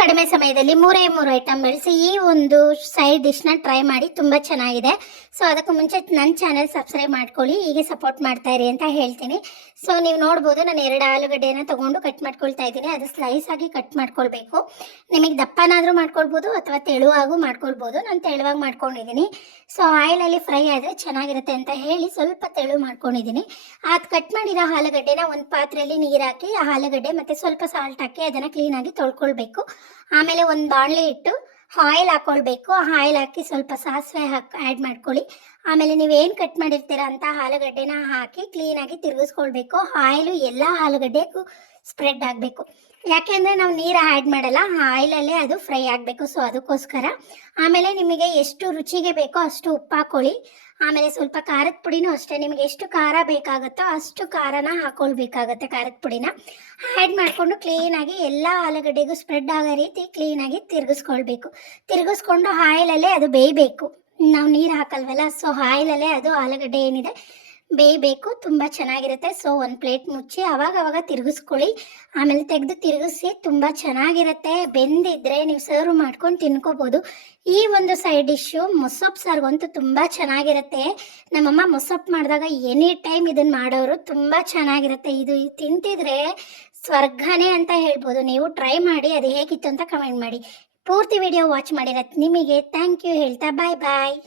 ಕಡಿಮೆ ಸಮಯದಲ್ಲಿ 3 ಐಟಮ್ ಬಳಸಿ ಈ ಒಂದು ಸೈಡ್ ಡಿಶ್ನ ಟ್ರೈ ಮಾಡಿ ತುಂಬ ಚೆನ್ನಾಗಿದೆ. ಸೊ ಅದಕ್ಕೂ ಮುಂಚೆ ನನ್ನ ಚಾನೆಲ್ ಸಬ್ಸ್ಕ್ರೈಬ್ ಮಾಡ್ಕೊಳ್ಳಿ, ಹೀಗೆ ಸಪೋರ್ಟ್ ಮಾಡ್ತಾ ಇರಿ ಅಂತ ಹೇಳ್ತೀನಿ. ಸೊ ನೀವು ನೋಡ್ಬೋದು, ನಾನು 2 ಆಲೂಗಡ್ಡೆನ ತೊಗೊಂಡು ಕಟ್ ಮಾಡ್ಕೊಳ್ತಾ ಇದ್ದೀನಿ. ಅದು ಸ್ಲೈಸ್ ಆಗಿ ಕಟ್ ಮಾಡ್ಕೊಳ್ಬೇಕು. ನಿಮಗೆ ದಪ್ಪನಾದರೂ ಮಾಡ್ಕೊಳ್ಬೋದು ಅಥವಾ ತೆಳುವಾಗೂ ಮಾಡ್ಕೊಳ್ಬೋದು. ನಾನು ತೆಳುವಾಗಿ ಮಾಡ್ಕೊಂಡಿದ್ದೀನಿ. ಸೊ ಆಯಿಲಲ್ಲಿ ಫ್ರೈ ಆದರೆ ಚೆನ್ನಾಗಿರುತ್ತೆ ಅಂತ ಹೇಳಿ ಸ್ವಲ್ಪ ತೆಳು ಮಾಡ್ಕೊಂಡಿದ್ದೀನಿ. ಅದು ಕಟ್ ಮಾಡಿರೋ ಆಲೂಗಡ್ಡೆನ ಒಂದು ಪಾತ್ರೆಯಲ್ಲಿ ನೀರು ಹಾಕಿ ಆ ಆಲೂಗಡ್ಡೆ ಮತ್ತು ಸ್ವಲ್ಪ ಸಾಲ್ಟ್ ಹಾಕಿ ಅದನ್ನು ಕ್ಲೀನಾಗಿ ತೊಳ್ಕೊಳ್ಬೇಕು. ಆಮೇಲೆ ಒಂದು ಬಾಣಲೆ ಇಟ್ಟು ಆಯಿಲ್ ಹಾಕ್ಕೊಳ್ಬೇಕು. ಆಯಿಲ್ ಹಾಕಿ ಸ್ವಲ್ಪ ಸಾಸಿವೆ ಆ್ಯಡ್ ಮಾಡ್ಕೊಳ್ಳಿ. ಆಮೇಲೆ ನೀವೇನು ಕಟ್ ಮಾಡಿರ್ತೀರ ಅಂತ ಆಲೂಗಡ್ಡೆನ ಹಾಕಿ ಕ್ಲೀನಾಗಿ ತಿರುಗಿಸ್ಕೊಳ್ಬೇಕು. ಆಯಿಲು ಎಲ್ಲ ಆಲೂಗಡ್ಡೆಗೂ ಸ್ಪ್ರೆಡ್ ಆಗಬೇಕು. ಯಾಕೆಂದರೆ ನಾವು ನೀರು ಆ್ಯಡ್ ಮಾಡಲ್ಲ, ಆಯಿಲಲ್ಲೇ ಅದು ಫ್ರೈ ಆಗಬೇಕು. ಸೊ ಅದಕ್ಕೋಸ್ಕರ ಆಮೇಲೆ ನಿಮಗೆ ಎಷ್ಟು ರುಚಿಗೆ ಬೇಕೋ ಅಷ್ಟು ಉಪ್ಪು ಹಾಕ್ಕೊಳ್ಳಿ. ಆಮೇಲೆ ಸ್ವಲ್ಪ ಖಾರದ ಪುಡಿನೂ ಅಷ್ಟೇ, ನಿಮಗೆ ಎಷ್ಟು ಖಾರ ಬೇಕಾಗುತ್ತೋ ಅಷ್ಟು ಖಾರನ ಹಾಕ್ಕೊಳ್ಬೇಕಾಗತ್ತೆ. ಖಾರದ ಪುಡಿನ ಆ್ಯಡ್ ಮಾಡಿಕೊಂಡು ಕ್ಲೀನಾಗಿ ಎಲ್ಲ ಆಲೂಗಡ್ಡೆಗೂ ಸ್ಪ್ರೆಡ್ ಆಗೋ ರೀತಿ ಕ್ಲೀನಾಗಿ ತಿರುಗಿಸ್ಕೊಂಡು ಆಯಿಲಲ್ಲೇ ಅದು ಬೇಯಬೇಕು. ನಾವು ನೀರು ಹಾಕಲ್ವಲ್ಲ, ಸೊ ಆಯಿಲಲ್ಲೇ ಅದು ಆಲೂಗಡ್ಡೆ ಏನಿದೆ ಬೇಯಬೇಕು. ತುಂಬ ಚೆನ್ನಾಗಿರುತ್ತೆ. ಸೊ ಒಂದು ಪ್ಲೇಟ್ ಮುಚ್ಚಿ ಅವಾಗ ತಿರುಗಿಸ್ಕೊಳ್ಳಿ. ಆಮೇಲೆ ತೆಗೆದು ತಿರುಗಿಸಿ ತುಂಬ ಚೆನ್ನಾಗಿರುತ್ತೆ. ಬೆಂದಿದ್ರೆ ನೀವು ಸರ್ವ್ ಮಾಡ್ಕೊಂಡು ತಿನ್ಕೋಬೋದು. ಈ ಒಂದು ಸೈಡ್ ಡಿಶ್ಶು ಮೊಸಪ್ಪು ಸಾರಿಗಂತೂ ತುಂಬ ಚೆನ್ನಾಗಿರುತ್ತೆ. ನಮ್ಮಮ್ಮ ಮೊಸಪ್ಪು ಮಾಡಿದಾಗ ಎನಿ ಟೈಮ್ ಇದನ್ನು ಮಾಡೋರು. ತುಂಬ ಚೆನ್ನಾಗಿರುತ್ತೆ. ಇದು ತಿಂತಿದ್ರೆ ಸ್ವರ್ಗನೇ ಅಂತ ಹೇಳ್ಬೋದು. ನೀವು ಟ್ರೈ ಮಾಡಿ, ಅದು ಹೇಗಿತ್ತು ಅಂತ ಕಮೆಂಟ್ ಮಾಡಿ. ಪೂರ್ತಿ ವಿಡಿಯೋ ವಾಚ್ ಮಾಡಿರೋದು ನಿಮಗೆ ಥ್ಯಾಂಕ್ ಯು ಹೇಳ್ತಾ ಬಾಯ್.